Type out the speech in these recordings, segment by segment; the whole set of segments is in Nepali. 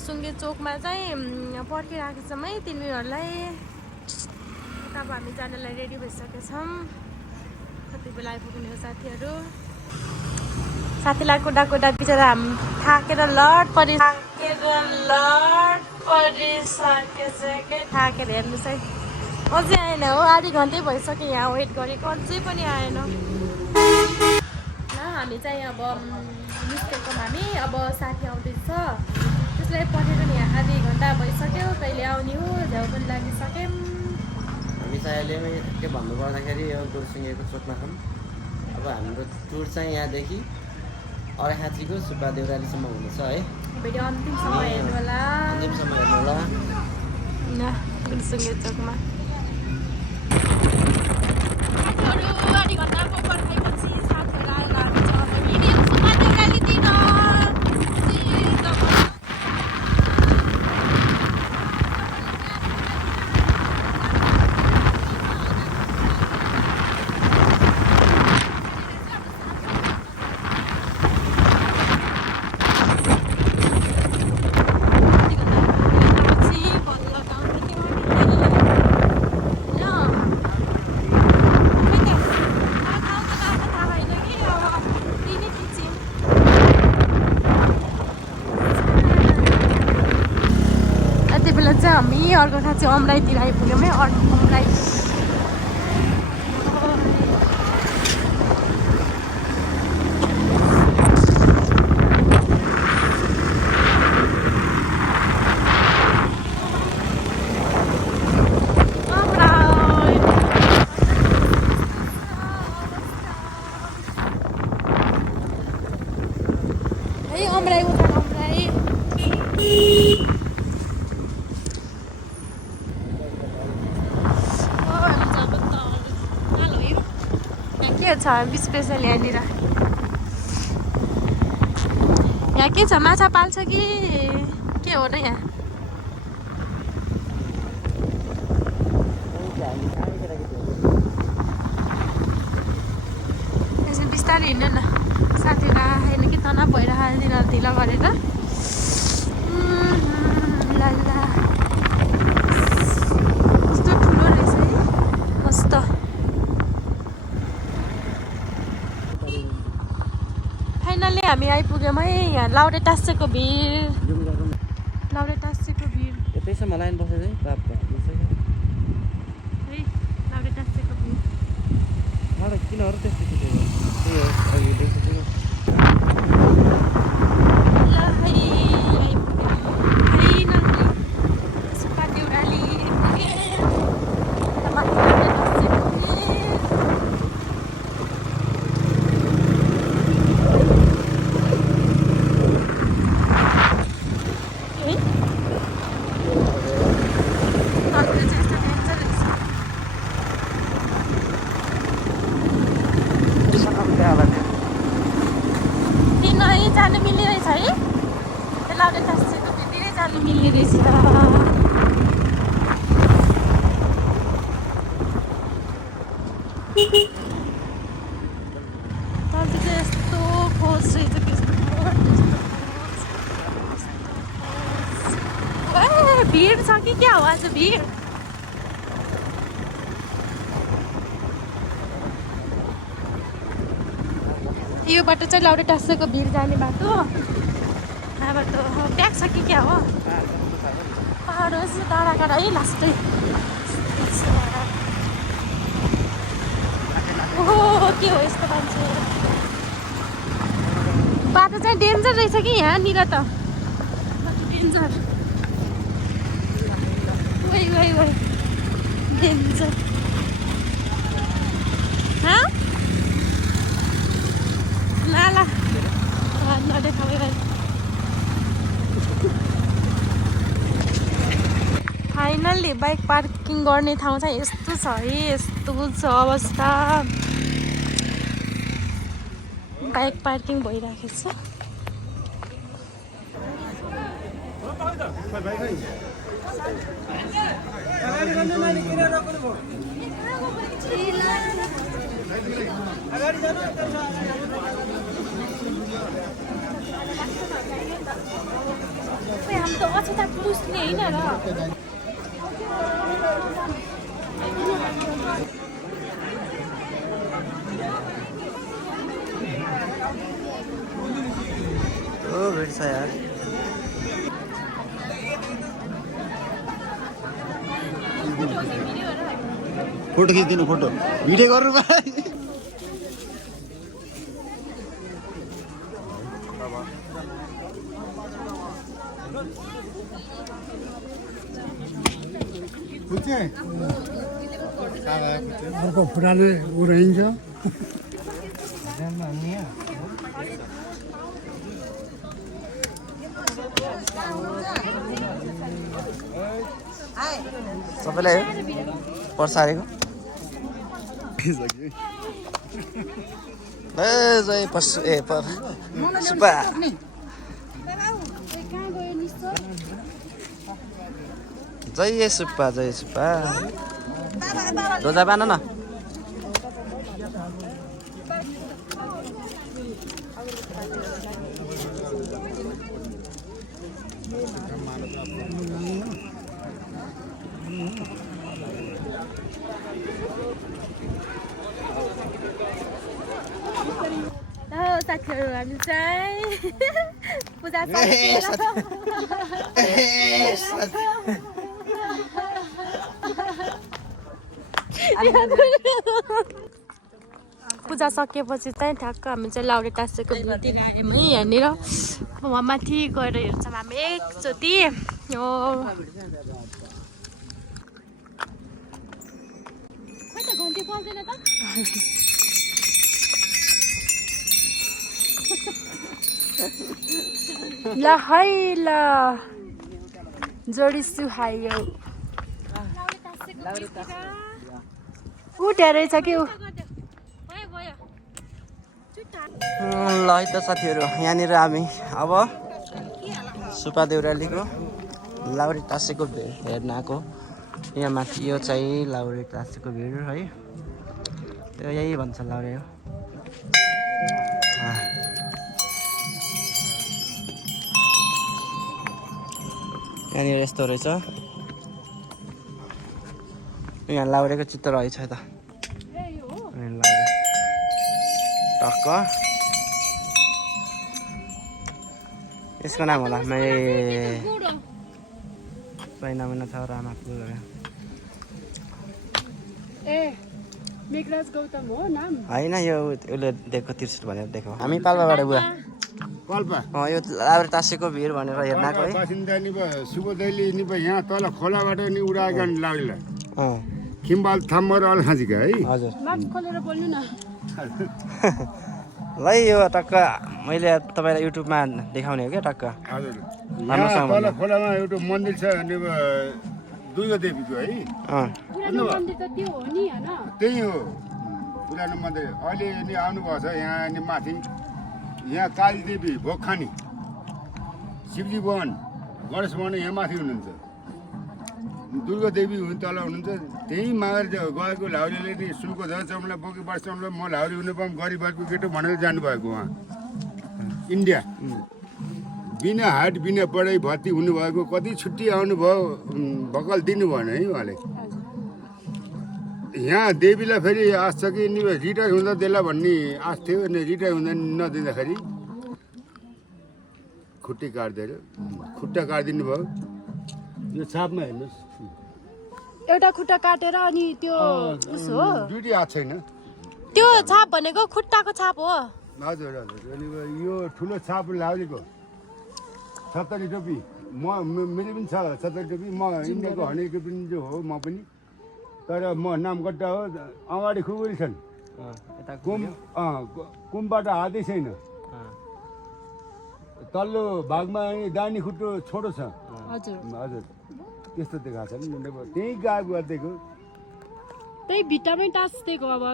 गुरुसुङ्गे चोकमा चाहिँ पर्खिराखेको छौँ है तिनीहरूलाई। तब हामी जानलाई रेडी भइसकेछौँ। कति बेला आइपुग्ने हो साथीहरू। साथीलाई कुदा कुदा बिचरा हामी थाकेर लड परिसकेछ। थाकेर हेर्नुहोस् है, अझै आएन हो। आधी घन्टै भइसक्यो यहाँ वेट गरेको, अझै पनि आएन। हामी चाहिँ अब निस्केको हामी, अब साथी आउँदैछ, त्यसलाई पठाएर नि आधी घन्टा भइसक्यो। कहिले आउने हो, झ्याउ पनि लागिसक्यौँ। हामी चाहिँ अहिले के भन्नु पर्दाखेरि यो गुरुसुङ्गेको चोकमा छौँ। अब हाम्रो टुर चाहिँ यहाँदेखि अर्घाँचीको सुब्बा देउरालीसम्म हुनेछ है। भिडियो अन्तिमसम्म हेर्नु होला। गुरुसुङ्गे चोकमा आधी घन्टाको पर्खाइपछि साथीहरू आएर हामी चाहिँ अब हिँडेर सुब्बा देउरालीतिर। हामी अर्घाखाँची अमराईतिर आइपुग्यौँ है। अमराई है, अमराई उता अमराई। छ स्पेसल यहाँनिर। यहाँ के छ, माछा पाल्छ कि के हो र यहाँ? यसो बिस्तारै हिँड्नु न साथीहरू, आएन कि तनाव भइरहेको ढिलो गरेर। लाला कस्तो ठुलो रहेछ है, मस्त। फाइनल्ली हामी आइपुग्यौँ है यहाँ लाउडेटासेको भिड। लाउडेटासेको भिड यतैसम्म लाइन बसेर है लाउडेटासेको भिड। मलाई किन अरू त्यस्तो जानु मिल्ने रहेछ है, लाउडेटासेको भिडियो जानु मिल्ने रहेछ। यस्तो खोज रहेछ, भिड छ कि क्या हो आज भिड? यो बाटो चाहिँ लाउडेटासेको भिड जाने बाटो। यहाँ बाटो ब्याग छ कि क्या हो? पहाड होस् टाढा टाढा है लास्टै। ओहो के हो यस्तो मान्छे? बाटो चाहिँ डेन्जर रहेछ कि यहाँनिर त, डेन्जर। वही डेन्जर। नाला नदेखा फाइनल्ली बाइक पार्किङ गर्ने ठाउँ चाहिँ यस्तो छ है, यस्तो छ अवस्था। बाइक पार्किङ भइरहेको छ। हम तो यता पुस्ने होइन र भिड छ यार फोटो खिचिदिनु फोटो भिडियो गर्नु भाइ अर्को फुटाले उ रहन्छ सबैलाई पर्सारेको जय पशु ए सुपा जय सुपा रोजा बान न साथीहरू हामी चाहिँ पूजा पूजा सकेपछि चाहिँ ठ्याक्क हामी चाहिँ लाउरे टाँसेको भिउतिर आयौँ है यहाँनिर वहाँ माथि गएर हेर्छौँ हामी एकचोटि यो खोइ त घन्टी पर्दैन त ल है ल जोडी सुहायो उठ्या रहेछ कि ल है त साथीहरू यहाँनिर हामी अब सुपा देउरालीको लाउरे टाँसेको भिड हेर्न आएको यहाँ माथि यो चाहिँ लाउरे टाँसेको भिड है त्यो यही भन्छ लाउरे हो यहाँनिर यस्तो रहेछ यहाँ लाउरेको चित्त रहेछ त लाउरे टक्क यसको नाम होला महिना छ रामा मेघराज गौतम हो नाम होइन यो उसले दिएको त्रिशुल भनेर दिएको हामी पाल्पाबाट बुवा पाल्पा यो लाउरे टाँसेको भिड भनेर हेर्न आएको है बासिन्दा नि सुबोदैली नि यहाँ तल खोलाबाट नि उडाएका लाउरेलाई खिम्बाल थाम्बर अलखाँचीका है हजुर मास्क खोलेर बोल्नु न ल यो टक्क मैले तपाईँलाई युट्युबमा देखाउने हो क्या टक्क हजुर यहाँ तल खोलामा एउटा मन्दिर छ अनि दुर्गा देवीको है पुरानो मन्दिर त त्यो हो नि हैन त्यही हो पुरानो मन्दिर अहिले नि आउनुभएको छ यहाँ अनि माथि यहाँ काली देवी भोगखानी शिवजी भवन गणेश भवन यहाँ माथि हुनुहुन्छ दुर्गा देवी तल हुनुहुन्छ त्यही मागेर गएको लाउरेले नि सुनको झर चम्ला बोकी बास चम्ला म लाउरे हुनु पाऊँ गरिबहरूको केटो भनेर जानुभएको उहाँ इन्डिया बिना हाट बिना पढाइ भर्ती हुनुभएको कति छुट्टी आउनुभयो भकल दिनु भएन है उहाँले यहाँ देवीलाई फेरि आश छ कि नि रिटायर हुँदा देला भन्ने आश थियो अनि रिटायर हुँदा नदिँदाखेरि खुट्टी काट्दैन खुट्टा काटिदिनु भयो यो छापमा हेर्नुहोस् एउटा खुट्टा काटेर अनि त्यो उस हो दुईटी हात छैन त्यो छाप भनेको खुट्टाको छाप हो हजुर हजुर अनि यो ठुलो छाप लाउरेको 70 टोपी मेरो पनि छ 70 टोपी म इन्डियाको हनेको पनि जो हो म पनि तर म नामकट्टा हो अगाडि खुकुरी छन् कुमबाट हातै छैन तल्लो भागमा दानी खुट्टो छोटो छ हजुर हजुर त्यस्तो देखाएको छ नि त्यही गाएको गरिदिएको त्यही भित्तामै टाँसिदिएको अब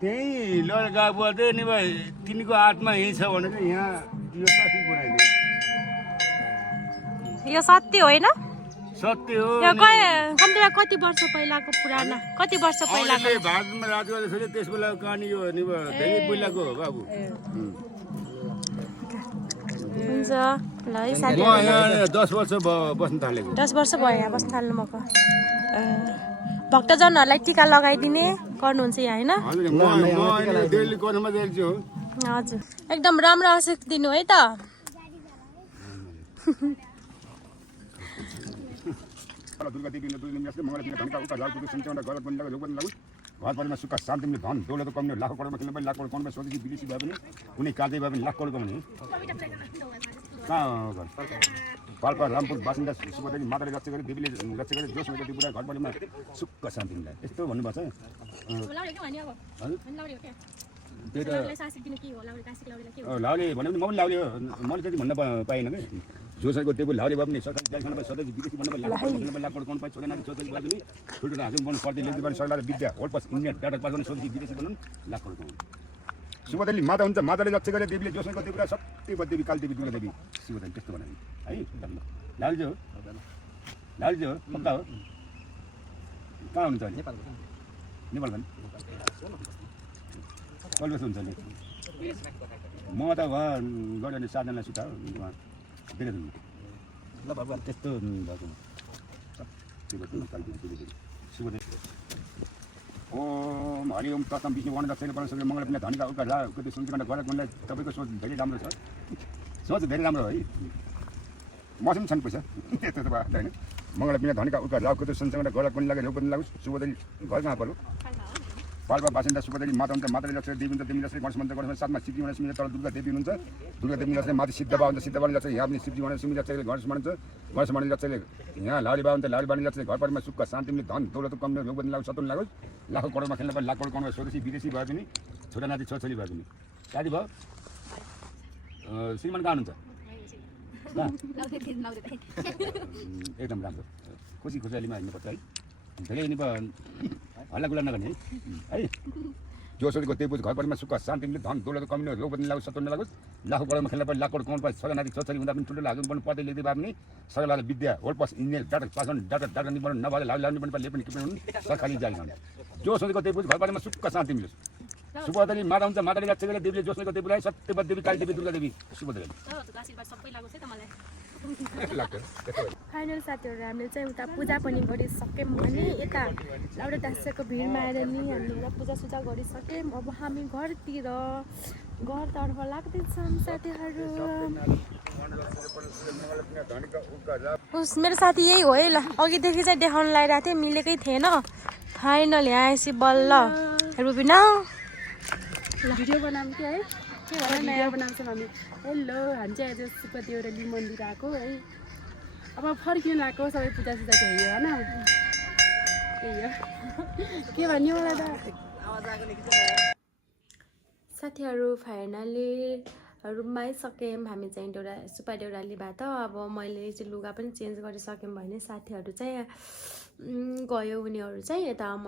त्यही लड गाएको गरिदियो नि भाइ तिनीको हातमा यही छ भने चाहिँ यहाँ यो साथी बनाइदियो यो सत्य होइन सत्य हो यो कम्तीमा कति वर्ष पहिलाको पुराना कति वर्ष पहिलाको भारतमा राज गर्दाखेरि त्यस बेलाको कहानी यो नि धेरै पहिलाको हो बाबु हुन्छ ल है साथी म यहाँ 10 वर्ष बस्न थालेको 10 वर्ष भयो यहाँ बस्न थाल्नु मको भक्तजनहरूलाई टिका लगाइदिने गर्नुहुन्छ यहाँ होइन म डेली गर्नमा जान्छु हो हजुर एकदम राम्रो आशिष दिनु है त दुर्गा देवी मङ्गलपिना धनका उता लालपुर सञ्चाउन गलत पनि लाग्यो पनि लाग्यो घर परिवारमा सुख शान्तिले धन दौलत कमाउने लाखौँ करोडमा खेल्नु पनि लाख करोड कमाउने स्वदेशी विदेशी भए पनि कुनै कार्य भए पनि लाख करोड कमाउने कहाँ घर पाल्पा रामपुर बासिन्दा सुबदेवी माताले रक्षा गरे देवीले रक्षा गरे जोस मेरो पुरा घर परिवारमा सुख शान्ति मिलायो यस्तो भन्नुभएको छ लाउले भने पनि म पनि लाउले हो मैले त्यति भन्न पाएन कि जोसको टेबल लाउले भए पनि सरकारी जागिरमा स्वदेशी विदेशी भन्नु पनि लाख करोड कमाउनु पाइ छोडेन छोडेन भए पनि ठुल्ठुलो हाँसु बनाउनु पर्दै लेख्दै पनि सरकारले विद्या होल पास इन्डियन डाटा पास गर्ने स्वदेशी विदेशी बनाउनु लाख करोड कमाउनु शिवदेवी माता हुन्छ माताले रक्षा गरे देवीले जोसको देवी सत्य देवी कालदेवी दुर्गा देवी शिवदेवी त्यस्तो बनायो है लालजी हो लालजी हो पक्का हो कहाँ हुनुहुन्छ अहिले नेपाल पनि कहिले हुन्छ नि म त उहाँ गऱ्यो भने 7 जनालाई सुता उहाँ धेरै दिन ल बाबा त्यस्तो भएको ओम हरि ओम तत्म विष्णु वर्ण दक्षिण परम सूर्य मङ्गलपिना धनिका उका रा कति सुन्दिकण्ड गरेको मनलाई तपाईँको सोच धेरै राम्रो छ सोच धेरै राम्रो है मौसम छन् पैसा त्यस्तो त भयो होइन मङ्गलपिना धनिका उका रा कति सुन्दिकण्ड गरेको मनलाई रोग पनि लाग्योस् शुभदेवी घर कहाँ पर्यो पाल्पा बासिन्दा सुबदेवी माता हुन्छ माताले लक्ष्य देवी हुन्छ देवी लक्ष्य गणेश मन्त्र गणेश साथमा शिवजी गणेश मिलेर तल दुर्गा देवी हुनुहुन्छ दुर्गा देवी लक्ष्य माथि सिद्ध बा हुन्छ सिद्ध बानी लक्ष्य यहाँ पनि शिवजी गणेश सुमी लक्ष्यले गणेश मानिन्छ गणेश मानि लक्ष्यले यहाँ लाली बा हुन्छ लाली बानी लक्ष्य घर परिवारमा सुख शान्ति मिले धन दौलत कम रोग पनि लाग्छ सतुन लाग्योस् लाखौँ करोडमा खेल्न पनि लाख करोड कमाउने स्वदेशी विदेशी भए पनि छोरा नाति छोरी भए पनि शादी भयो श्रीमान कहाँ हुनुहुन्छ एकदम राम्रो खुसी खुसियालीमा हिँड्नुपर्छ है धेरै नि हल्ला गुल्ला नगर्ने है जोसोको त्यो घर परिवारमा सुख शान्ति मिले धन दौलत कमाउने रोग पनि लाग्छ सतुन लाग्योस् लाखौँ करोडमा खेल्न पनि लाख करोड कमाउनु पर्छ छोरा नाति छोरी हुँदा पनि ठुल्ठुलो हाँसु पनि पढ्दै लेख्दै भए पनि सरकारले विद्या होल पास इन्जिनियर डाटा पास गर्ने डाटा निबन्ध नभए लाउने पनि पनि के पनि सरकारी जागिर हुने जोसोको त्यो घर परिवारमा सुख शान्ति मिलोस् शुभदेवी माता हुन्छ माताले रक्षा गरे देवीले जोसोको देवीलाई सत्यवत देवी काली देवी दुर्गा देवी शुभदेवी फाइनल साथीहरू हामीले चाहिँ उता पूजा पनि गरिसक्यौँ भने यता लाउडे दासको भिडमा आएर नि हामीले पूजासुजा गरिसक्यौँ अब हामी घरतर्फ लाग्दैछौँ साथीहरू उस मेरो साथी यही हो है ल अघिदेखि चाहिँ देखाउन लगाइरहेको थिएँ मिलेकै थिएन फाइनल यहाँ आएपछि बल्ल रुबिना भिडियो बनाउँछ है के भएर नयाँ बनाउँछौँ हामी हेलो हामी चाहिँ आज सुपदेउराली मन्दिर आएको है अब फर्किनु आएको सबै पूजासुजा हेऱ्यो होइन त्यही हो के भन्यो मलाई त साथीहरू फाइनली रुममै सक्यौँ हामी चाहिँ सुपा देउरालीबाट अब मैले चाहिँ लुगा पनि चेन्ज गरिसक्यौँ भने साथीहरू चाहिँ गयो उनीहरू चाहिँ यता म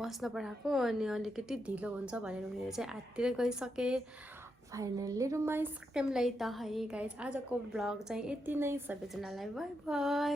बस्न पठाएको अनि अलिकति ढिलो हुन्छ भनेर उनीहरू चाहिँ आत्तिर गइसके फाइनल्ली रुममै सक्यौँ त है गाइज आजको ब्लग चाहिँ यति नै सबैजनालाई बाई बाई